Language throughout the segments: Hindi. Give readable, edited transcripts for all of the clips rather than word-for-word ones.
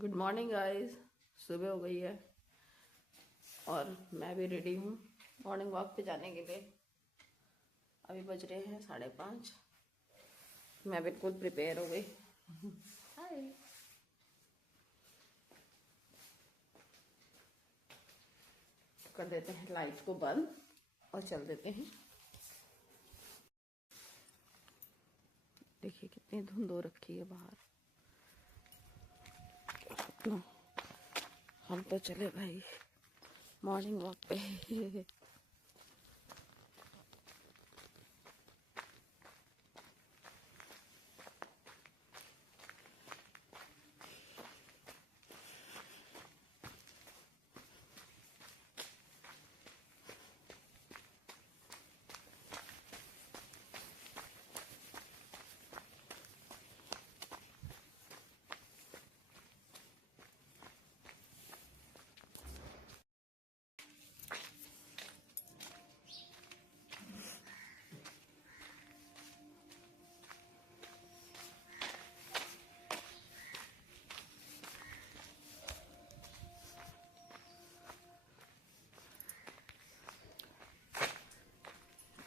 Good morning guys. सुबह हो गई है और मैं भी रेडी हूँ मॉर्निंग वॉक पे जाने के लिए। अभी बज रहे हैं 5:30। मैं बिल्कुल प्रिपेयर हो गई। हाय। कर देते हैं लाइट को बंद और चल देते हैं। देखिए कितनी धुंध हो रखी है बाहर। हम तो चले भाई मॉर्निंग वॉक पे।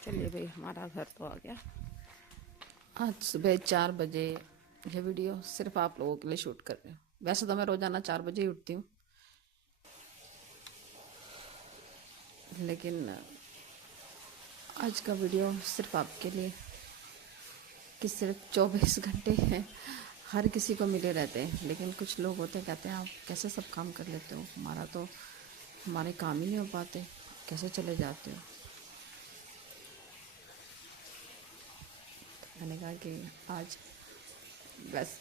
चलिए भाई हमारा घर तो आ गया। आज सुबह 4 बजे ये वीडियो सिर्फ आप लोगों के लिए शूट कर रही हूँ। वैसे तो मैं रोज़ाना 4 बजे ही उठती हूँ, लेकिन आज का वीडियो सिर्फ आपके लिए कि सिर्फ 24 घंटे हैं। हर किसी को मिले रहते हैं, लेकिन कुछ लोग होते हैं कहते हैं आप कैसे सब काम कर लेते हो, हमारे काम ही नहीं हो पाते, कैसे चले जाते हो। मैंने कहा कि बस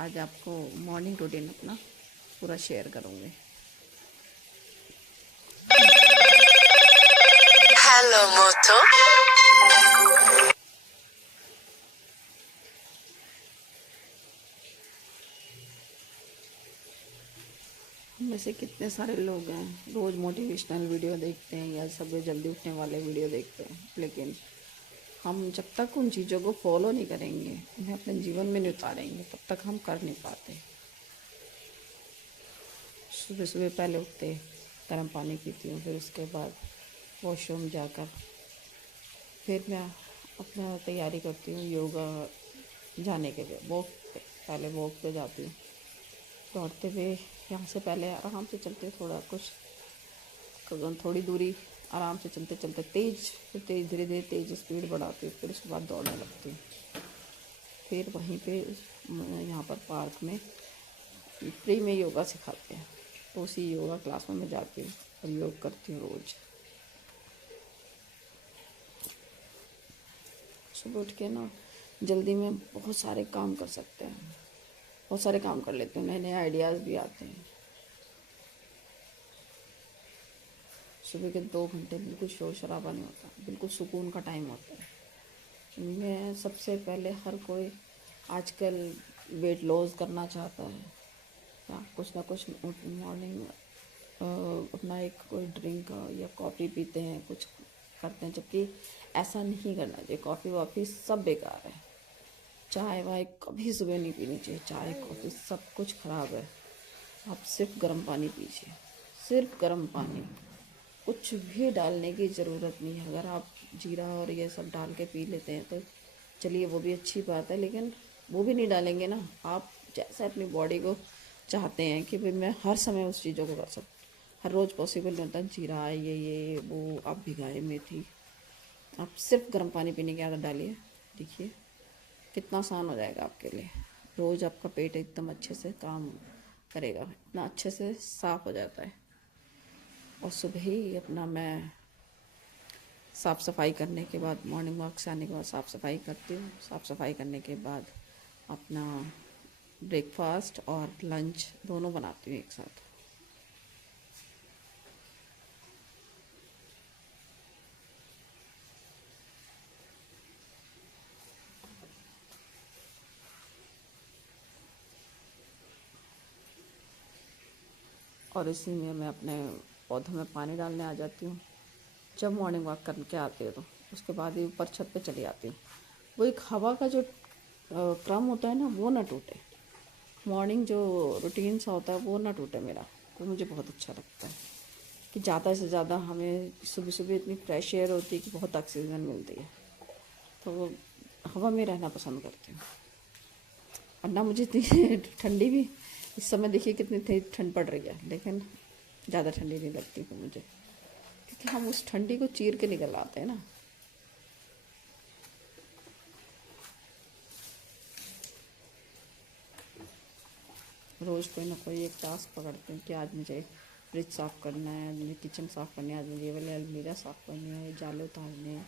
आज आपको मॉर्निंग रूटीन अपना पूरा शेयर करूँगी। हेलो मोटो। में से कितने सारे लोग हैं रोज़ मोटिवेशनल वीडियो देखते हैं या सुबह जल्दी उठने वाले वीडियो देखते हैं, लेकिन हम जब तक उन चीज़ों को फॉलो नहीं करेंगे, उन्हें अपने जीवन में नहीं उतारेंगे, तब तक हम कर नहीं पाते। सुबह सुबह पहले उठते गर्म पानी पीती हूँ, फिर उसके बाद वॉशरूम जाकर फिर मैं अपना तैयारी करती हूँ योगा जाने के लिए। पहले वॉक पे जाती हूँ, दौड़ते हुए यहाँ से पहले आराम से चलते, थोड़ी दूरी आराम से चलते चलते फिर धीरे धीरे तेज़ स्पीड बढ़ाती हूँ, फिर उसके बाद दौड़ने लगती हूँ। फिर वहीं पे यहाँ पर पार्क में फ्री में योगा सिखाते हैं, तो उसी योगा क्लास में मैं जाती हूँ और योग करती हूँ रोज़। सुबह उठ के ना जल्दी में बहुत सारे काम कर सकते हैं, बहुत सारे काम कर लेते हैं, नए नए आइडियाज़ भी आते हैं। सुबह के 2 घंटे बिल्कुल शोर शराबा नहीं होता, बिल्कुल सुकून का टाइम होता है। मैं सबसे पहले हर कोई आजकल वेट लॉस करना चाहता है या कुछ ना कुछ मॉर्निंग अपना एक कोई ड्रिंक या कॉफ़ी पीते हैं, कुछ करते हैं, जबकि ऐसा नहीं करना चाहिए। कॉफ़ी वॉफ़ी सब बेकार है, चाय वाय कभी सुबह नहीं पीनी चाहिए। चाय कॉफ़ी सब कुछ ख़राब है। आप सिर्फ गर्म पानी पीजिए, सिर्फ गर्म पानी, कुछ भी डालने की ज़रूरत नहीं है। अगर आप जीरा और ये सब डाल के पी लेते हैं तो चलिए वो भी अच्छी बात है, लेकिन वो भी नहीं डालेंगे ना। आप जैसे अपनी बॉडी को चाहते हैं कि भाई मैं हर समय उस चीज़ों को कर सकूँ, हर रोज़ पॉसिबल नहीं होता। जीरा ये वो आप भिगाए मेथी, आप सिर्फ गर्म पानी पीने की आदत डालिए, देखिए कितना आसान हो जाएगा आपके लिए। रोज़ आपका पेट एकदम अच्छे से काम करेगा, इतना अच्छे से साफ़ हो जाता है। और सुबह ही अपना मैं साफ़ सफाई करने के बाद, मॉर्निंग वॉक से आने के बाद साफ़ सफाई करती हूँ। साफ़ सफाई करने के बाद अपना ब्रेकफास्ट और लंच दोनों बनाती हूँ एक साथ। और इसी में मैं अपने पौधों में पानी डालने आ जाती हूँ। जब मॉर्निंग वॉक करके आती हूँ तो उसके बाद ही ऊपर छत पे चली आती हूँ। वो एक हवा का जो क्रम होता है ना, वो ना टूटे, मॉर्निंग जो रूटीन सा होता है वो ना टूटे मेरा, वो मुझे बहुत अच्छा लगता है कि ज़्यादा से ज़्यादा हमें सुबह सुबह इतनी फ्रेश एयर होती है कि बहुत ऑक्सीजन मिलती है, तो हवा में रहना पसंद करती हूँ। और ना मुझे इतनी ठंडी भी, इस समय देखिए कितनी तेज ठंड पड़ रही है, लेकिन ज़्यादा ठंडी नहीं लगती फिर मुझे, क्योंकि हम उस ठंडी को चीर के निकल आते हैं ना। रोज़ कोई ना कोई एक टास्क पकड़ते हैं कि आज मुझे फ्रिज साफ़ करना है, आज मुझे किचन साफ़ करनी है, आज मुझे ये वाली अलमीरा साफ़ करनी है, ये जाले उतारने हैं।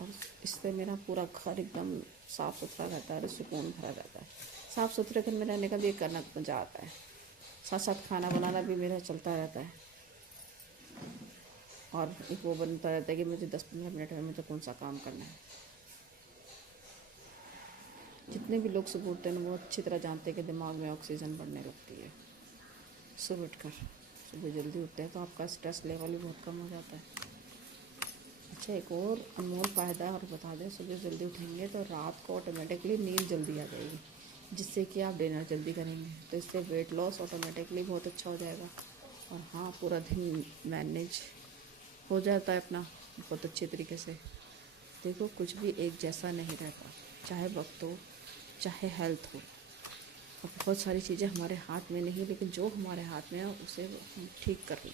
और इससे मेरा पूरा घर एकदम साफ़ सुथरा रहता है और सुकून भरा रहता है। साफ़ सुथरे घर में रहने का भी एक करना मज़ा आता है, साथ साथ खाना बनाना भी मेरा चलता रहता है। और एक वो बनता रहता है कि मुझे 10-15 मिनट में मुझे कौन सा काम करना है। जितने भी लोग सुबह उठते हैं वो अच्छी तरह जानते हैं कि दिमाग में ऑक्सीजन बढ़ने लगती है सुबह उठकर। सुबह जल्दी उठते हैं तो आपका स्ट्रेस लेवल भी बहुत कम हो जाता है। अच्छा, एक और अनमोल फ़ायदा और बता दें, सुबह जल्दी उठेंगे तो रात को ऑटोमेटिकली नींद जल्दी आ जाएगी, जिससे कि आप डिनर जल्दी करेंगे, तो इससे वेट लॉस ऑटोमेटिकली बहुत अच्छा हो जाएगा। और हाँ, पूरा दिन मैनेज हो जाता है अपना बहुत अच्छे तरीके से। देखो, कुछ भी एक जैसा नहीं रहता, चाहे वक्त हो चाहे हेल्थ हो। और बहुत सारी चीज़ें हमारे हाथ में नहीं, लेकिन जो हमारे हाथ में है उसे हम ठीक कर लें।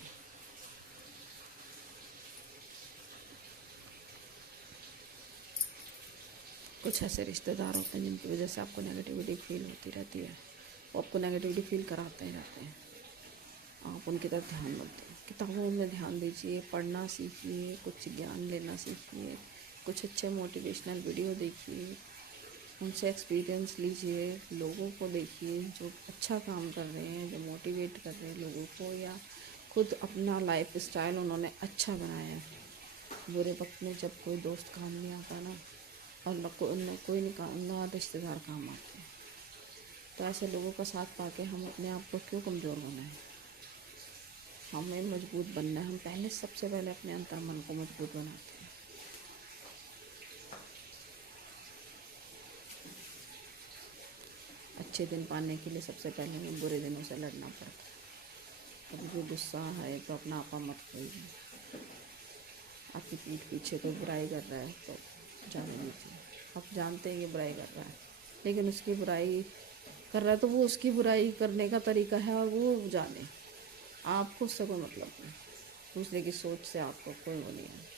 कुछ ऐसे रिश्तेदार होते हैं जिनकी वजह से आपको नेगेटिविटी फील होती रहती है, वो आपको नेगेटिविटी फील कराते ही रहते हैं। आप उनकी तरफ ध्यान मत दें, किताबों में ध्यान दीजिए, पढ़ना सीखिए, कुछ ज्ञान लेना सीखिए, कुछ अच्छे मोटिवेशनल वीडियो देखिए, उनसे एक्सपीरियंस लीजिए, लोगों को देखिए जो अच्छा काम कर रहे हैं, जो मोटिवेट कर रहे हैं लोगों को, या खुद अपना लाइफ स्टाइल उन्होंने अच्छा बनाया है। बुरे वक्त में जब कोई दोस्त काम नहीं आता ना, और कोई नहीं काम, ना रिश्तेदार काम आते हैं, तो ऐसे लोगों का साथ पाके हम अपने आप को क्यों कमज़ोर बनाएं। हमें मजबूत बनना है, हम पहले सबसे पहले अपने अंतर मन को मजबूत बनाते हैं। अच्छे दिन पाने के लिए सबसे पहले हमें बुरे दिनों से लड़ना पड़ता है। कभी भी गुस्सा है तो अपना आपा मत खोइए। आपकी पीठ पीछे कोई बुराई कर रहा है तो जाने दीजिए, आप जानते हैं ये बुराई कर रहा है, लेकिन उसकी बुराई कर रहा है तो वो उसकी बुराई करने का तरीका है और वो जाने, आपको उससे कोई मतलब नहीं। दूसरे की सोच से आपको कोई वो नहीं है।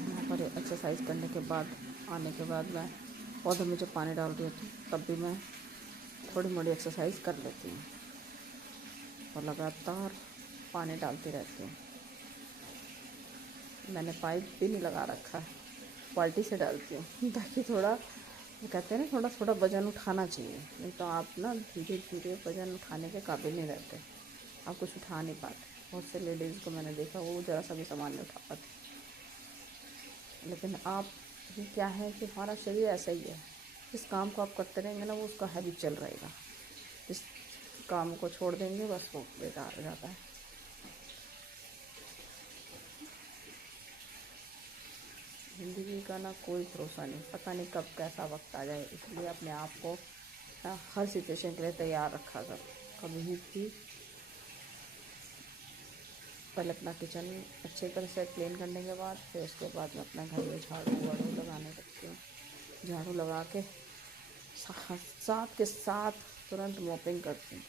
यहाँ पर एक्सरसाइज करने के बाद आने के बाद मैं पौधों में जब पानी डाल रही होती हूँ तब भी मैं थोड़ी मोड़ी एक्सरसाइज कर लेती हूँ और लगातार पानी डालती रहती हूँ। मैंने पाइप भी नहीं लगा रखा है, बाल्टी से डालती हूँ ताकि थोड़ा, कहते हैं ना, थोड़ा थोड़ा वज़न उठाना चाहिए, नहीं तो आप ना धीरे धीरे वज़न उठाने के काबिल नहीं रहते, आप कुछ उठा नहीं पाते। बहुत से लेडीज़ को मैंने देखा वो ज़रा सा भी सामान नहीं उठा पाते, लेकिन आप, ये क्या है कि हमारा शरीर ऐसा ही है, जिस काम को आप करते रहेंगे ना वो उसका हैबिट चल रहेगा, जिस काम को छोड़ देंगे बस वो बेकार हो जाता है। ज़िंदगी का ना कोई भरोसा नहीं, पता नहीं कब कैसा वक्त आ जाए, इसलिए अपने आप को ना हर सिचुएशन के लिए तैयार रखा करो। कभी भी पहले अपना किचन अच्छे तरह से क्लीन करने के बाद फिर उसके बाद मैं अपना घर में झाड़ू वाड़ू लगाने लगती हूँ। झाड़ू लगा के साथ के साथ तुरंत मॉपिंग करती हूँ।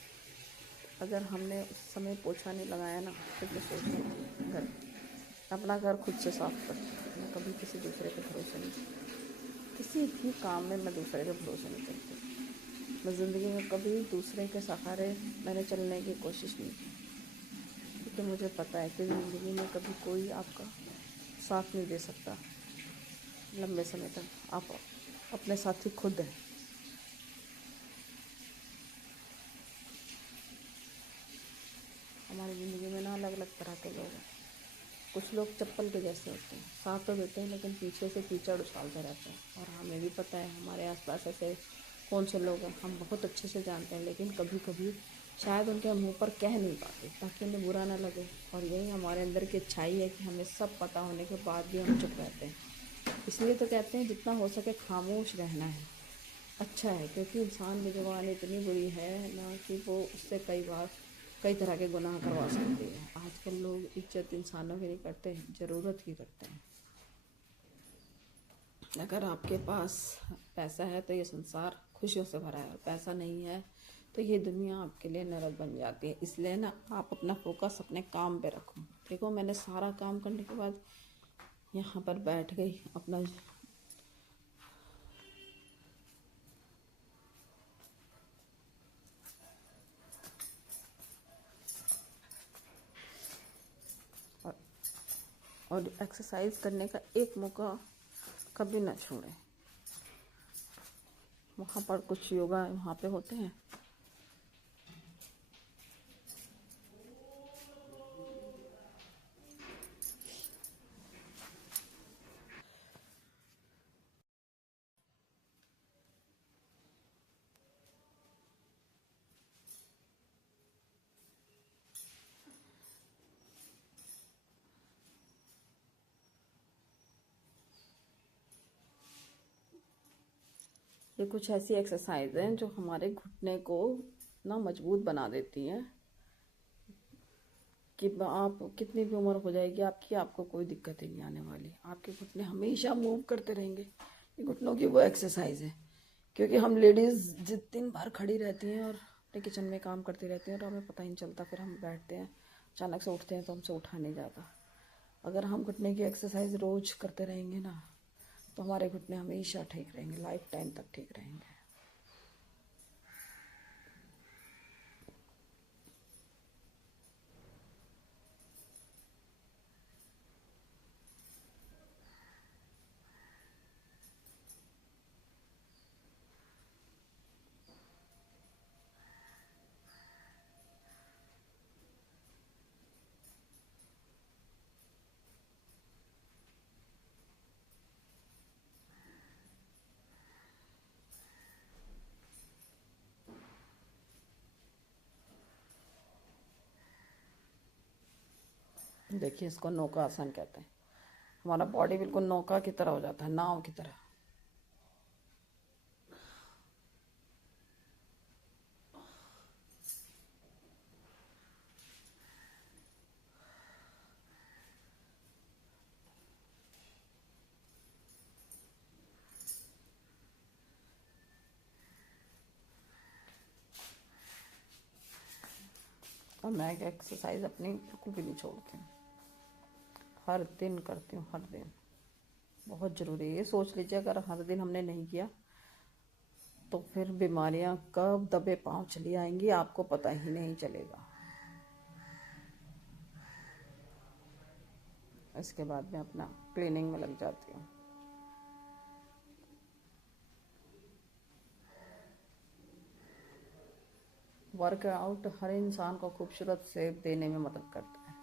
अगर हमने उस समय पोछा नहीं लगाया ना फिर मैं सोचती घर, अपना घर खुद से साफ करती हूँ। मैं कभी किसी दूसरे के भरोसे नहीं करती, किसी भी काम में मैं दूसरे के भरोसे नहीं करती। मैं ज़िंदगी में कभी दूसरे के सहारे मैंने चलने की कोशिश नहीं की, क्योंकि मुझे पता है कि ज़िंदगी में कभी कोई आपका साथ नहीं दे सकता लंबे समय तक, आप अपने साथी खुद हैं। हमारी ज़िंदगी में ना अलग अलग तरह के लोग हैं। कुछ लोग चप्पल के जैसे होते हैं, साथ तो देते हैं लेकिन पीछे से कीचड़ उछालते रहते हैं, और हमें भी पता है हमारे आसपास ऐसे कौन से लोग हैं, हम बहुत अच्छे से जानते हैं, लेकिन कभी कभी शायद उनके मुंह पर कह नहीं पाते ताकि उन्हें बुरा ना लगे। और यही हमारे अंदर की अच्छाई है कि हमें सब पता होने के बाद भी हम चुप रहते हैं। इसलिए तो कहते हैं जितना हो सके खामोश रहना है अच्छा है, क्योंकि इंसान की ज़ुबान इतनी बुरी है ना कि वो उससे कई बार कई तरह के गुनाह करवा सकती है। आजकल लोग इज्जत इंसानों की नहीं करते, ज़रूरत की करते हैं। अगर आपके पास पैसा है तो ये संसार खुशियों से भरा है, और पैसा नहीं है तो ये दुनिया आपके लिए नरक बन जाती है। इसलिए ना आप अपना फोकस अपने काम पे रखो। देखो मैंने सारा काम करने के बाद यहाँ पर बैठ गई अपना और एक्सरसाइज करने का एक मौका कभी ना छोड़ें। वहाँ पर कुछ योगा वहाँ पे होते हैं, ये कुछ ऐसी एक्सरसाइज हैं जो हमारे घुटने को ना मजबूत बना देती हैं कि आप कितनी भी उम्र हो जाएगी आपकी, आपको कोई दिक्कत ही नहीं आने वाली। आपके घुटने हमेशा मूव करते रहेंगे। ये घुटनों की वो एक्सरसाइज है, क्योंकि हम लेडीज़ दिन भर खड़ी रहती हैं और अपने किचन में काम करती रहती हैं और हमें पता ही नहीं चलता। फिर हम बैठते हैं, अचानक से उठते हैं तो हमसे उठा नहीं जाता। अगर हम घुटने की एक्सरसाइज रोज़ करते रहेंगे ना तो हमारे घुटने हमेशा ठीक रहेंगे, लाइफ टाइम तक ठीक रहेंगे। देखिए इसको नौका आसन कहते हैं। हमारा बॉडी बिल्कुल नौका की तरह हो जाता है, नाव की तरह। और मैं एक्सरसाइज अपनी बिल्कुल भी नहीं छोड़ती हूँ, हर दिन करती हूँ, हर दिन। बहुत ज़रूरी है। ये सोच लीजिए अगर हर दिन हमने नहीं किया तो फिर बीमारियां कब दबे पांव चली आएंगी आपको पता ही नहीं चलेगा। इसके बाद मैं अपना क्लीनिंग में लग जाती हूँ। वर्कआउट हर इंसान को खूबसूरत शेप देने में मदद करता है।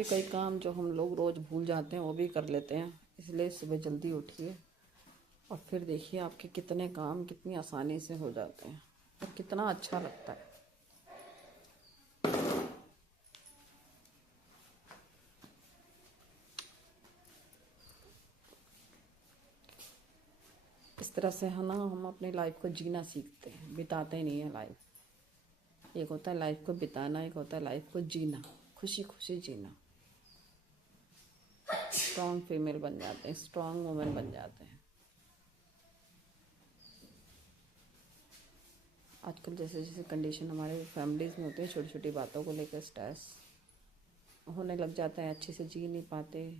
भी कई काम जो हम लोग रोज़ भूल जाते हैं वो भी कर लेते हैं। इसलिए सुबह जल्दी उठिए और फिर देखिए आपके कितने काम कितनी आसानी से हो जाते हैं और कितना अच्छा लगता है। इस तरह से है ना, हम अपनी लाइफ को जीना सीखते हैं, बिताते नहीं हैं लाइफ। एक होता है लाइफ को बिताना, एक होता है लाइफ को जीना, खुशी खुशी जीना। स्ट्रॉन्ग फीमेल बन जाते हैं, स्ट्रॉन्ग वुमेन बन जाते हैं। आजकल जैसे जैसे कंडीशन हमारे फैमिलीज में होती है, छोटी छोटी बातों को लेकर स्ट्रेस होने लग जाता है, अच्छे से जी नहीं पाते।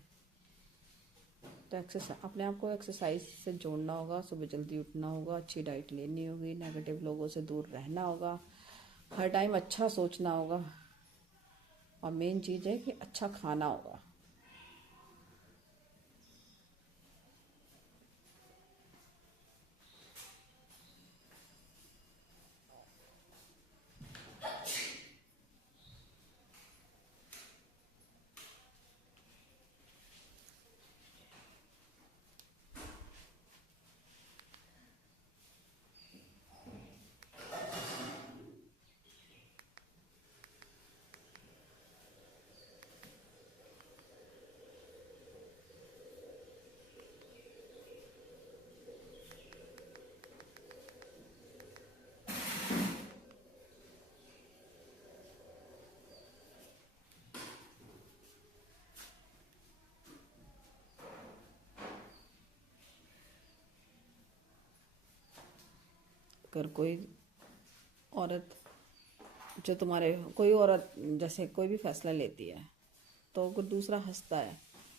तो एक्सरसाइज, अपने आप को एक्सरसाइज से जोड़ना होगा, सुबह जल्दी उठना होगा, अच्छी डाइट लेनी होगी, नेगेटिव लोगों से दूर रहना होगा, हर टाइम अच्छा सोचना होगा और मेन चीज़ है कि अच्छा खाना होगा। अगर कोई औरत जो तुम्हारे, कोई औरत जैसे कोई भी फैसला लेती है तो अगर दूसरा हंसता है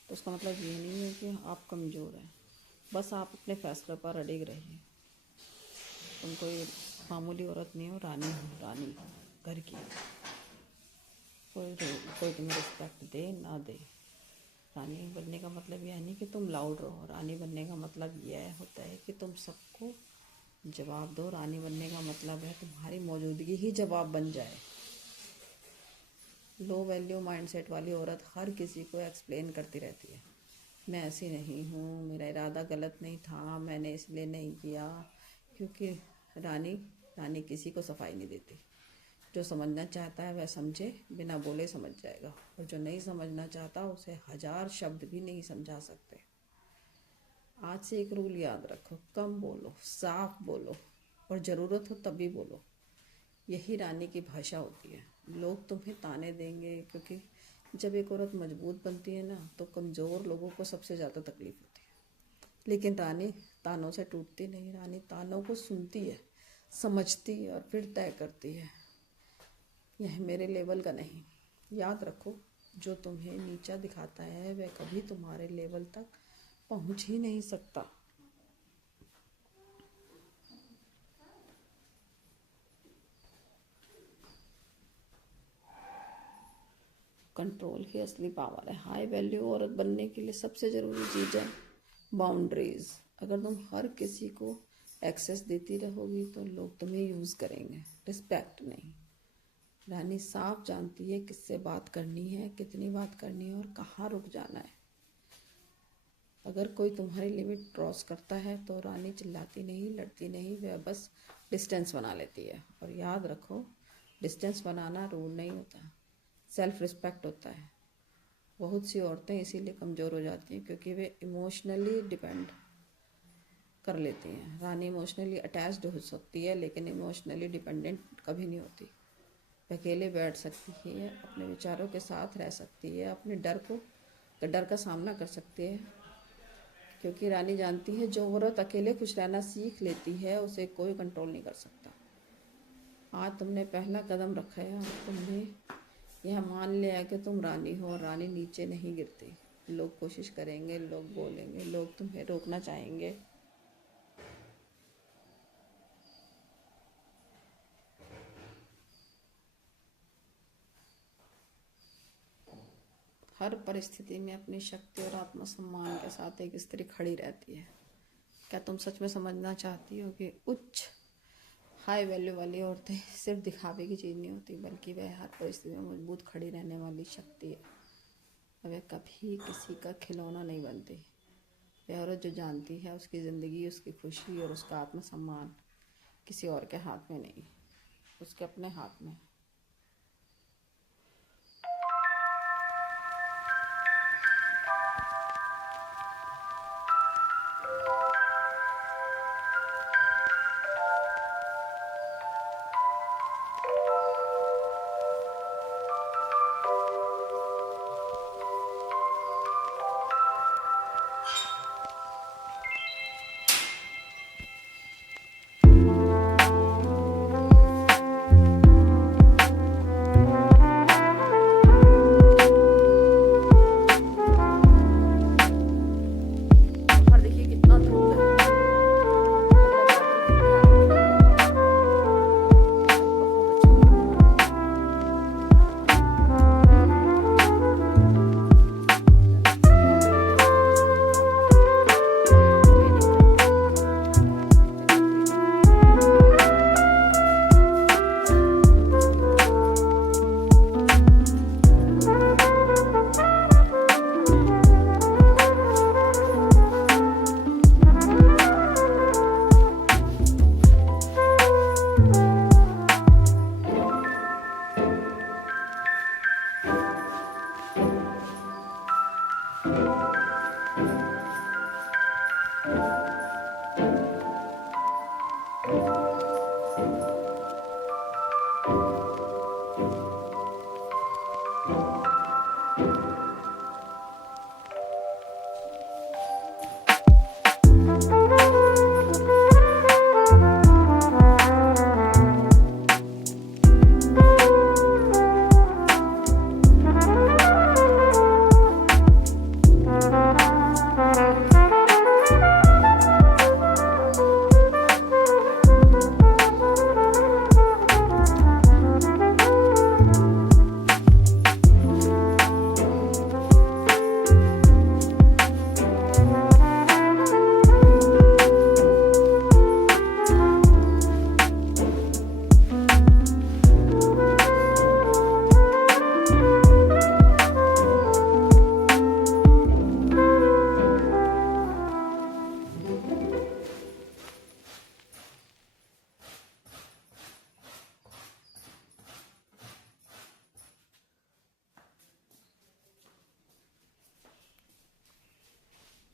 तो उसका मतलब ये नहीं है कि आप कमज़ोर हैं। बस आप अपने फैसले पर अड़िग रहिए। तुम कोई मामूली औरत नहीं हो, रानी हो, रानी घर की। कोई तुम्हें रिस्पेक्ट दे ना दे, रानी बनने का मतलब यह नहीं कि तुम लाउड रहो। रानी बनने का मतलब यह होता है कि तुम सबको जवाब दो। रानी बनने का मतलब है तुम्हारी मौजूदगी ही जवाब बन जाए। लो वैल्यू माइंडसेट वाली औरत हर किसी को एक्सप्लेन करती रहती है, मैं ऐसी नहीं हूँ, मेरा इरादा गलत नहीं था, मैंने इसलिए नहीं किया। क्योंकि रानी रानी किसी को सफाई नहीं देती। जो समझना चाहता है वह समझे, बिना बोले समझ जाएगा, और जो नहीं समझना चाहता उसे 1000 शब्द भी नहीं समझा सकते। आज से एक रूल याद रखो, कम बोलो, साफ बोलो, और ज़रूरत हो तभी बोलो। यही रानी की भाषा होती है। लोग तुम्हें ताने देंगे, क्योंकि जब एक औरत मजबूत बनती है ना तो कमज़ोर लोगों को सबसे ज़्यादा तकलीफ होती है। लेकिन रानी तानों से टूटती नहीं, रानी तानों को सुनती है, समझती है और फिर तय करती है, यह मेरे लेवल का नहीं। याद रखो, जो तुम्हें नीचा दिखाता है वह कभी तुम्हारे लेवल तक पहुंच ही नहीं सकता। कंट्रोल ही असली पावर है। हाई वैल्यू औरत बनने के लिए सबसे ज़रूरी चीज़ है बाउंड्रीज। अगर तुम हर किसी को एक्सेस देती रहोगी तो लोग तुम्हें यूज़ करेंगे, रिस्पेक्ट नहीं। रानी साफ जानती है किससे बात करनी है, कितनी बात करनी है और कहाँ रुक जाना है। अगर कोई तुम्हारी लिमिट क्रॉस करता है तो रानी चिल्लाती नहीं, लड़ती नहीं, वह बस डिस्टेंस बना लेती है। और याद रखो, डिस्टेंस बनाना रूल नहीं होता, सेल्फ रिस्पेक्ट होता है। बहुत सी औरतें इसीलिए कमज़ोर हो जाती हैं क्योंकि वे इमोशनली डिपेंड कर लेती हैं। रानी इमोशनली अटैच्ड हो सकती है लेकिन इमोशनली डिपेंडेंट कभी नहीं होती। वे अकेले बैठ सकती है, अपने विचारों के साथ रह सकती है, अपने डर का सामना कर सकती है, क्योंकि रानी जानती है जो औरत अकेले खुश रहना सीख लेती है उसे कोई कंट्रोल नहीं कर सकता। आज तुमने पहला कदम रखा है और तुमने यह मान लिया है कि तुम रानी हो, और रानी नीचे नहीं गिरती। लोग कोशिश करेंगे, लोग बोलेंगे, लोग तुम्हें रोकना चाहेंगे, हर परिस्थिति में अपनी शक्ति और आत्मसम्मान के साथ एक स्त्री खड़ी रहती है। क्या तुम सच में समझना चाहती हो कि उच्च हाई वैल्यू वाली औरतें सिर्फ दिखावे की चीज़ नहीं होती, बल्कि वह हर परिस्थिति में मजबूत खड़ी रहने वाली शक्ति है। वह कभी किसी का खिलौना नहीं बनती। वह औरत जो जानती है उसकी ज़िंदगी, उसकी खुशी और उसका आत्मसम्मान किसी और के हाथ में नहीं, उसके अपने हाथ में। बाहर देखिए कितना धूप है, लग रहा है बादल घिर के आ रहे हैं।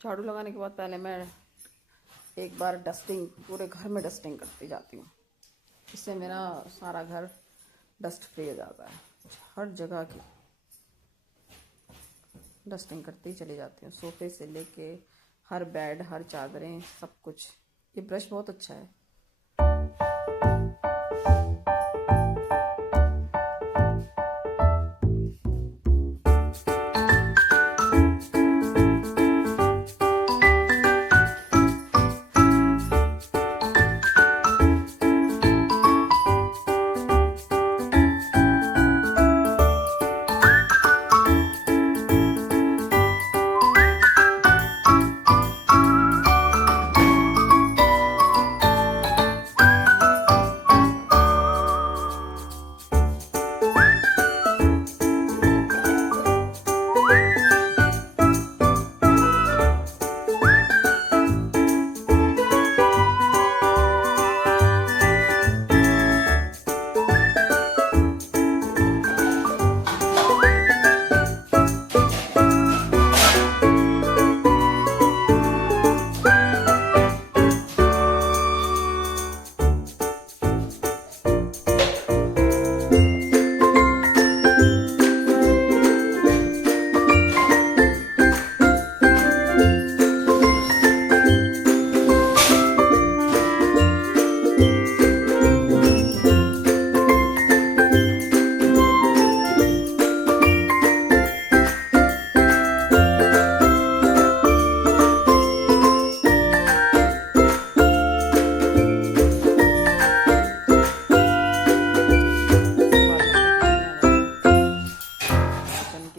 बहुत अच्छा झाड़ू लगाने के बाद पहले मैं एक बार डस्टिंग, पूरे घर में डस्टिंग करती जाती हूँ। इससे मेरा सारा घर डस्ट फ्री हो जाता है। हर जगह की डस्टिंग करती चली जाती हूँ, सोफे से लेके हर बेड, हर चादरें, सब कुछ। ये ब्रश बहुत अच्छा है।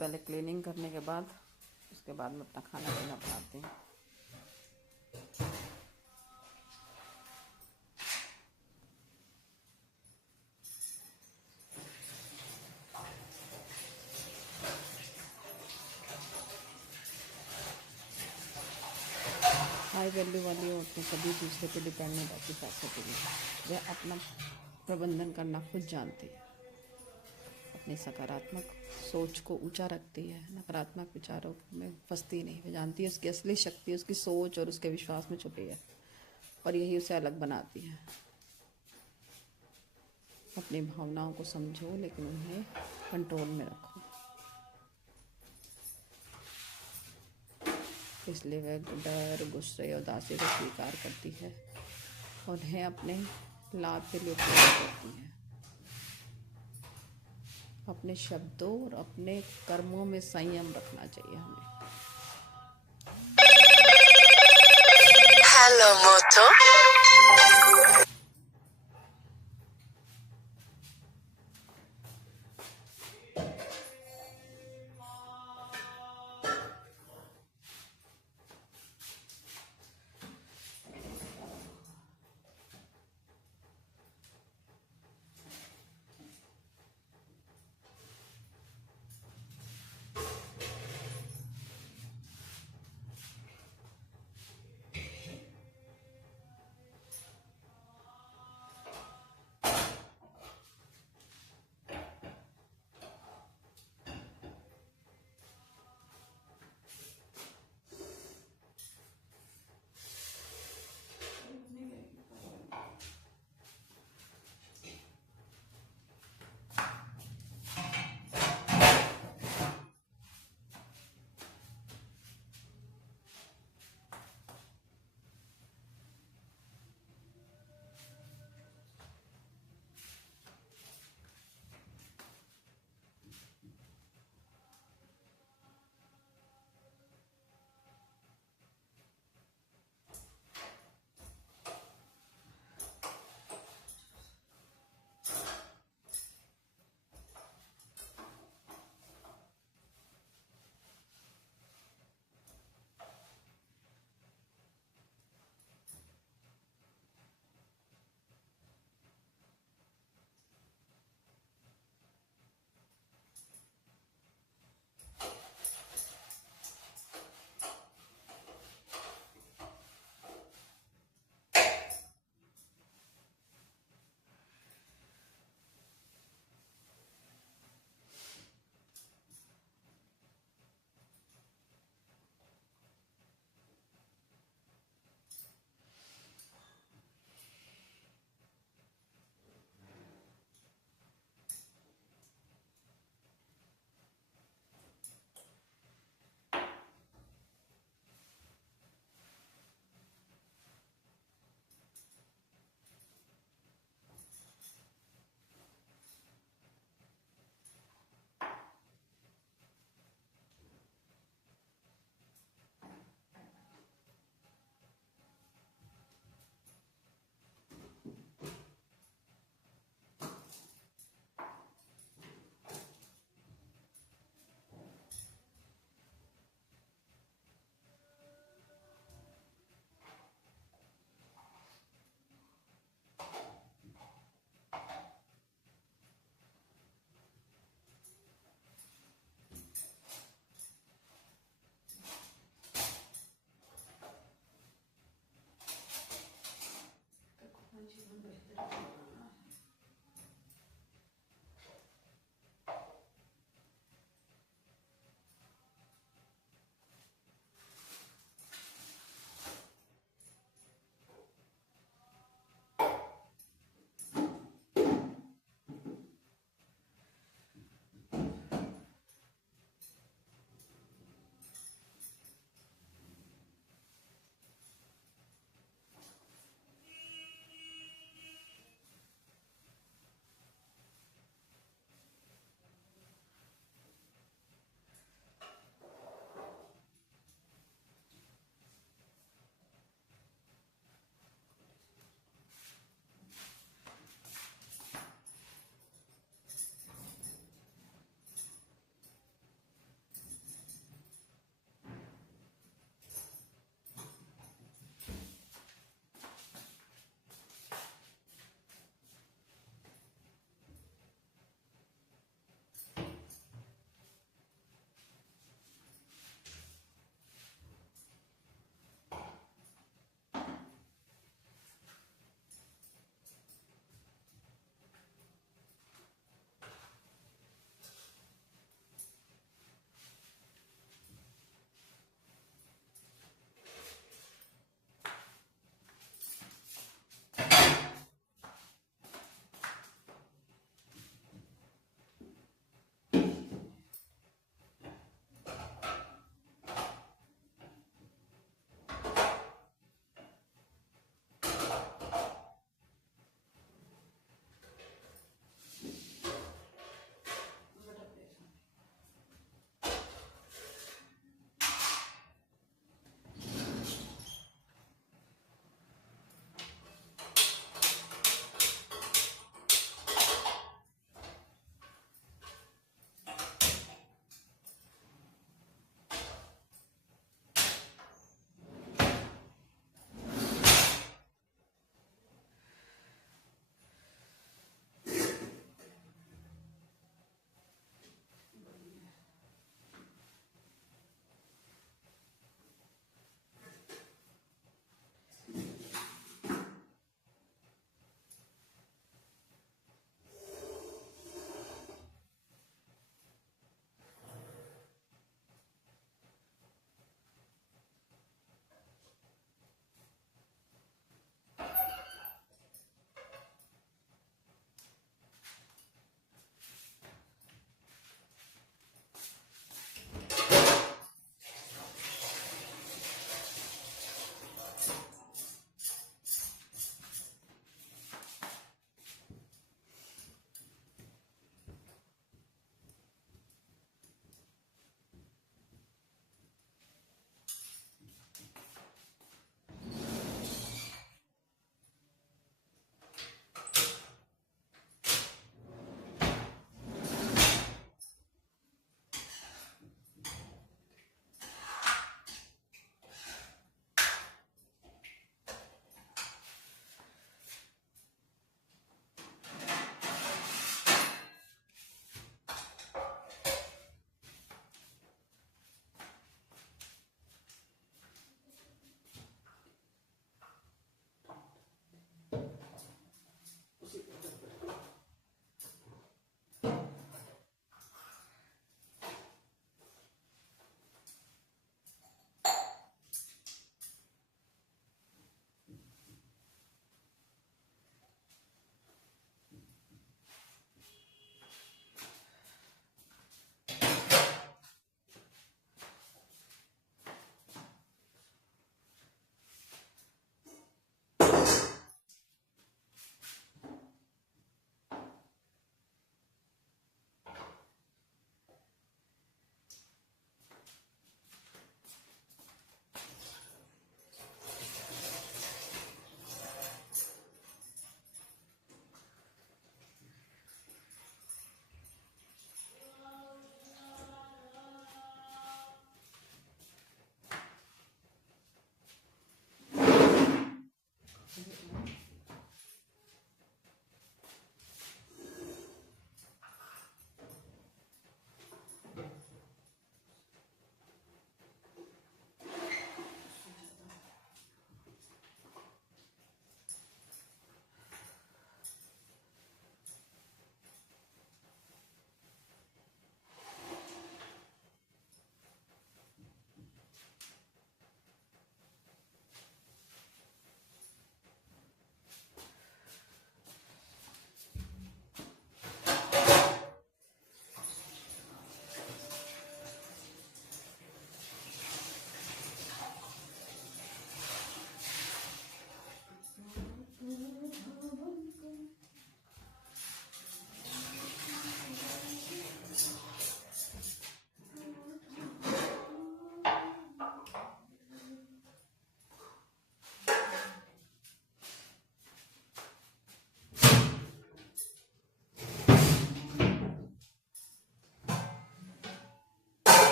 पहले क्लीनिंग करने के बाद उसके बाद मैं अपना खाना पीना बनाती हूँ। हाई वैल्यू वाली औरतें कभी दूसरे पे डिपेंड नहीं रहती पैसे के लिए। वह अपना प्रबंधन करना खुद जानती है, अपनी सकारात्मक सोच को ऊंचा रखती है, नकारात्मक विचारों में फंसती नहीं। वह जानती है उसकी असली शक्ति उसकी सोच और उसके विश्वास में छुपी है, और यही उसे अलग बनाती है। अपनी भावनाओं को समझो, लेकिन उन्हें कंट्रोल में रखो। इसलिए वह डर, गुस्से और उदासी को स्वीकार करती है और उन्हें अपने लाभ के लिए उपयोग करती है। अपने शब्दों और अपने कर्मों में संयम रखना चाहिए हमें। Hello, Moto.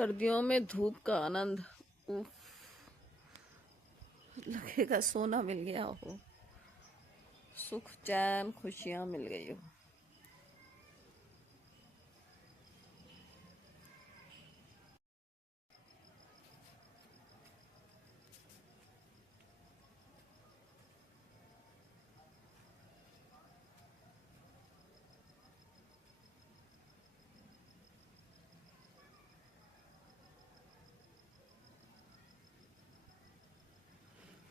सर्दियों में धूप का आनंद, उफ, लगेगा सोना मिल गया हो, सुख चैन खुशियां मिल गई हो।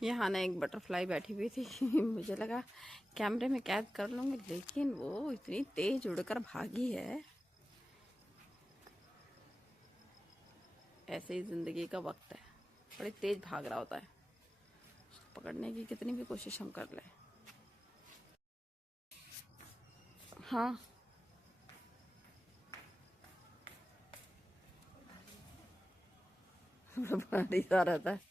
यहाँ ना एक बटरफ्लाई बैठी हुई थी मुझे लगा कैमरे में कैद कर लूंगी, लेकिन वो इतनी तेज उड़कर भागी है। ऐसे ही जिंदगी का वक्त है, बड़ी तेज भाग रहा होता है, उसको पकड़ने की कितनी भी कोशिश हम कर ले। हाँ, बड़ा सा रहता है।